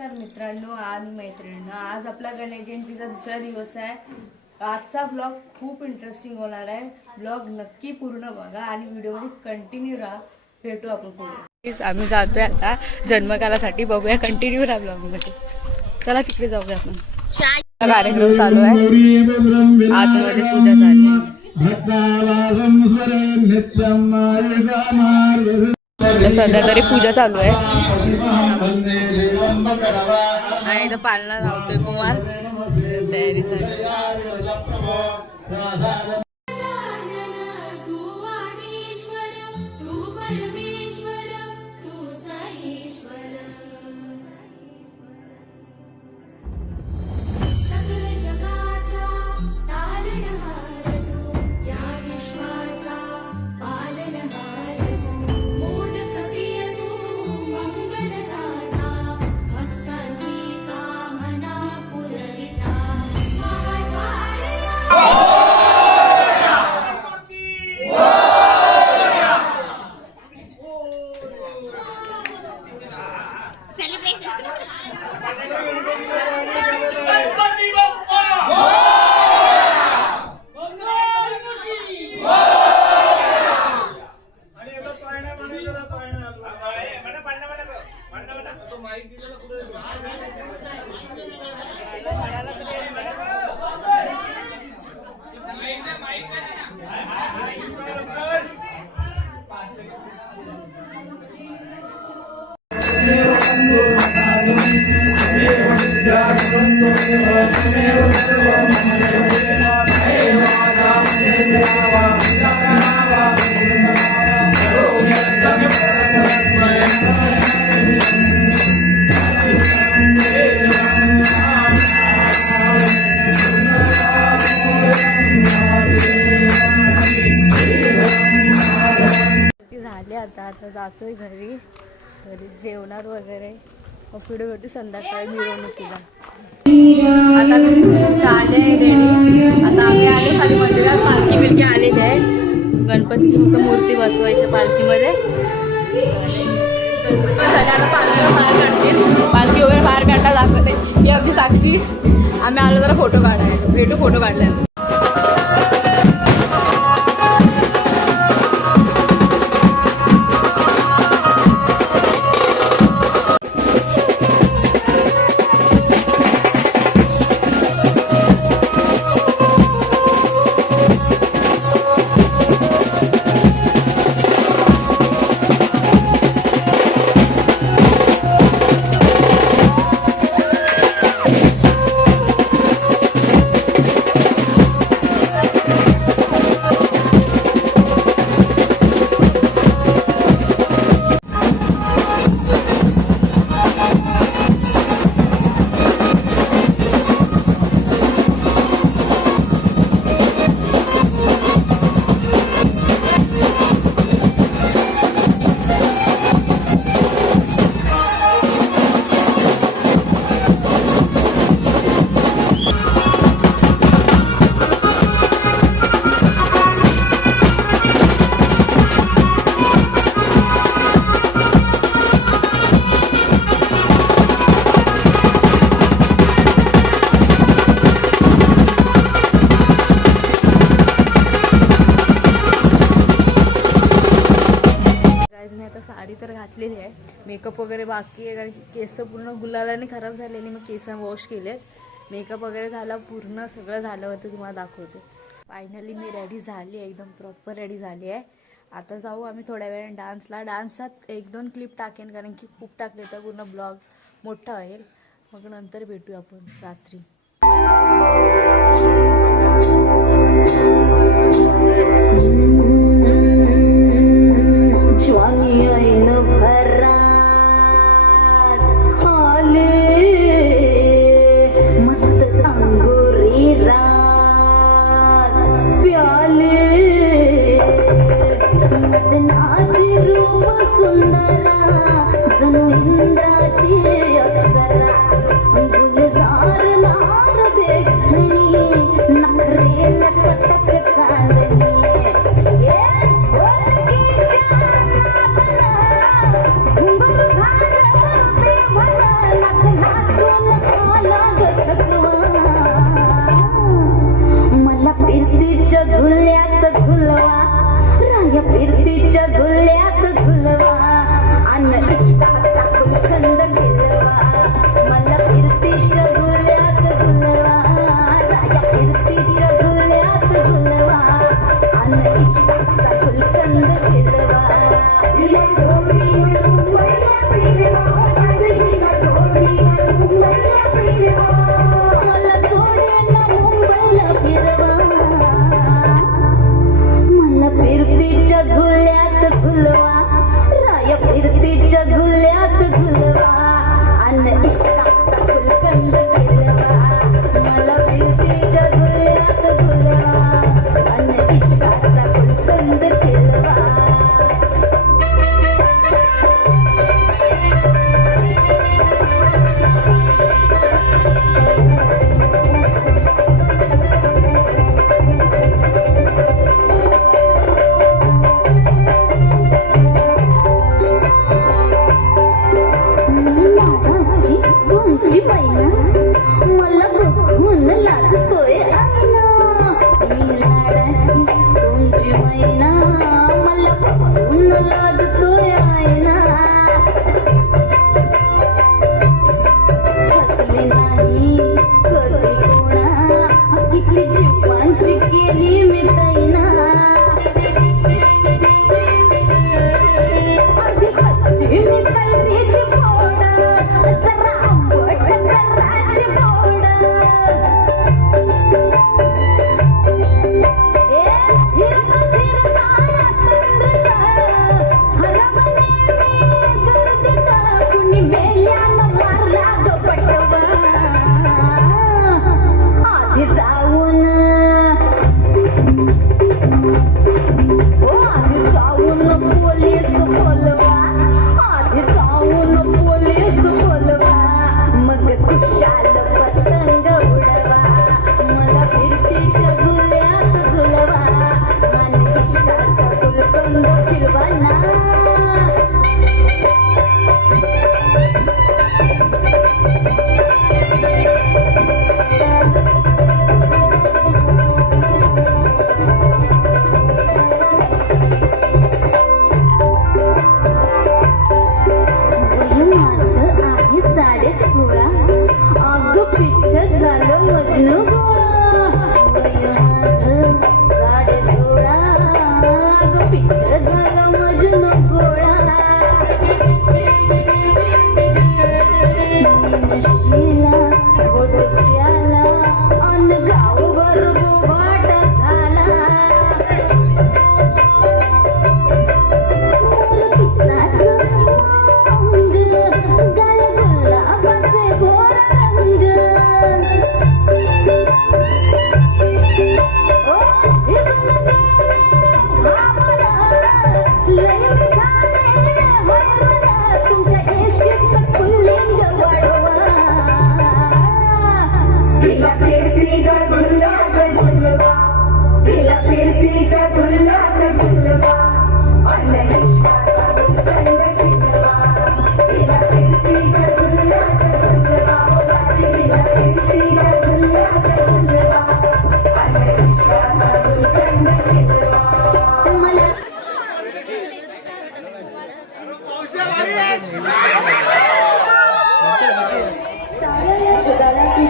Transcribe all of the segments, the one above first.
नमस्कार मित्रांनो आणि मैत्रिणींनो, आज आपला गणेश जयंतीचा दुसरा दिवस आहे। आजचा ब्लॉग खूप इंटरेस्टिंग होणार आहे। ब्लॉग नक्की पूर्ण बघा आणि व्हिडिओमध्ये कंटिन्यू राहा। भेटू आपण पुढे। आम्ही जातोय आता जन्मकालासाठी, बघूया कंटिन्यू राहा ब्लॉगमध्ये। चला तिकडे जाऊया आपण। कार्यक्रम चालू आहे, आतमध्ये पूजा चालू आहे। सध्या तरी पूजा चालू आहे आणि इथं पालना लावतोय कुमार, तयारी चालू आहे। आता जातोय घरी जेवणार वगैरे, मग पुढे होती संध्याकाळी मिरवणुकीला। आता मी झाले रेडी, आता आम्ही आले खाली मंदिरात, पालखी बिलकी आलेली आहे। गणपतीची फक्त मूर्ती बसवायची पालखीमध्ये। गणपती झाले आता पालखी बाहेर काढतील, पालखी वगैरे बाहेर काढला दाखवते ही आमची साक्षी। आम्ही आलो जरा फोटो काढायला, भेटू फोटो काढले। साडी तर घातलेली आहे, मेकअप वगैरे बाकी आहे कारण की केस पूर्ण गुलालाने खराब झालेली। मग केस वॉश केले, मेकअप वगैरे झाला, पूर्ण सगळं झालं होतं, तुम्हाला दाखवते। फायनली मी रेडी झाली आहे, एकदम प्रॉपर रेडी झाली आहे। आता जाऊ आम्ही थोड्या वेळाने डान्सला। डान्सात 1-2 क्लिप टाकेन कारण की खूप टाकले तर पूर्ण ब्लॉग मोठा होईल। मग नंतर भेटू आपण रात्री।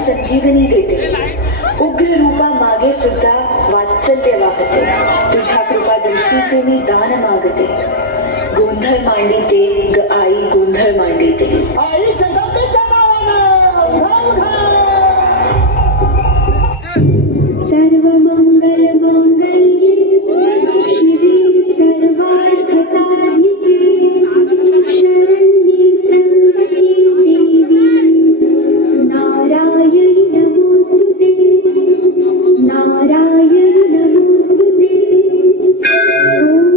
संजीवनी देते, उग्र रूपा मागे सुद्धा वात्सल्य वाहते, तुझ्या कृपा दृष्टीचे मी दान मागते. गोंधळ मांडिते ग आई, गोंधळ मांडिते. आई जगदीच्या नावानं सर्व मंगल मंगल्ये शिवे सर्वार्थ साधिके शरण्ये त्र्यंबके देवी नारायणी नमोस्तुते नारायणी नमोस्तुते. ओम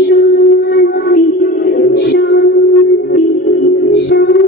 शांती शांती शांती.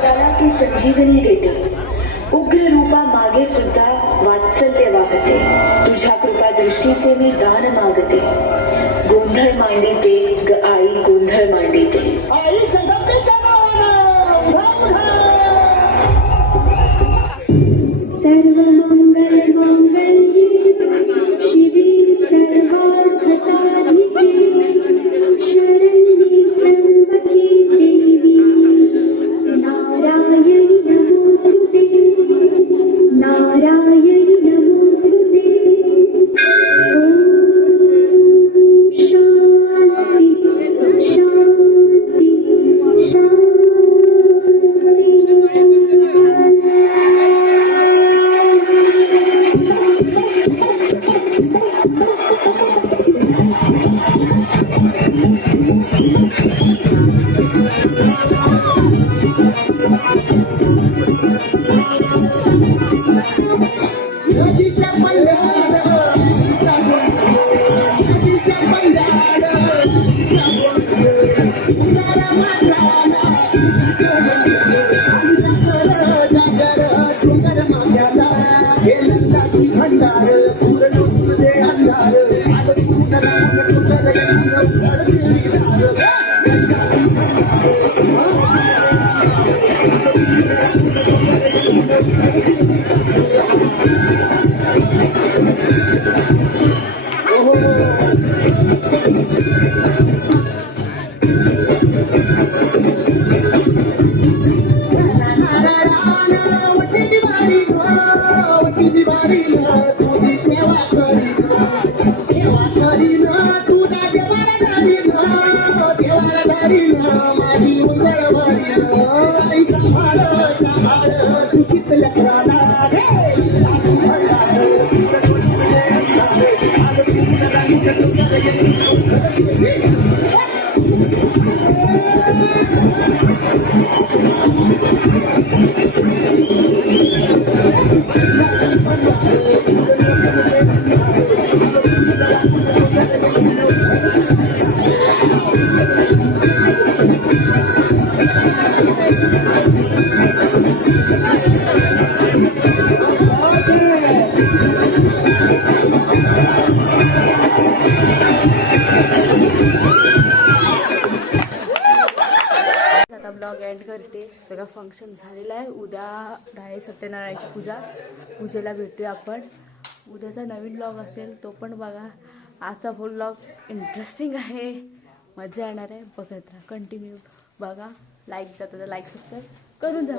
त्याला ती संजीवनी देते. उग्र रूपा मागे सुद्धा वात्सल्य वाहते. तुझ्या कृपा दृष्टीचे मी दान मागते. गोंधळ मांडिते ग आई गोंधळ मांडिते. सर्वमंगलमांगल्ये शिवे सर्वार्थसाधिके शरण्ये त्र्यंबके देवी नारायणी नमोस्तुते नारायणी नमोस्तुते. ॐ शान्ति शान्ति आता ब्लॉग एंड करते. सगळं फंक्शन झालेलं आहे. उद्या आहे सत्यनारायणाची पूजेला भेटूया आपण. उद्याचा नवीन ब्लॉग असेल तो पण बघा. आजचा फुल ब्लॉग इंटरेस्टिंग आहे, मजा येणार आहे. बघत राहा, कंटिन्यू बघा. लाईक जातं तर लाईक सबस्क्राईब करून जा.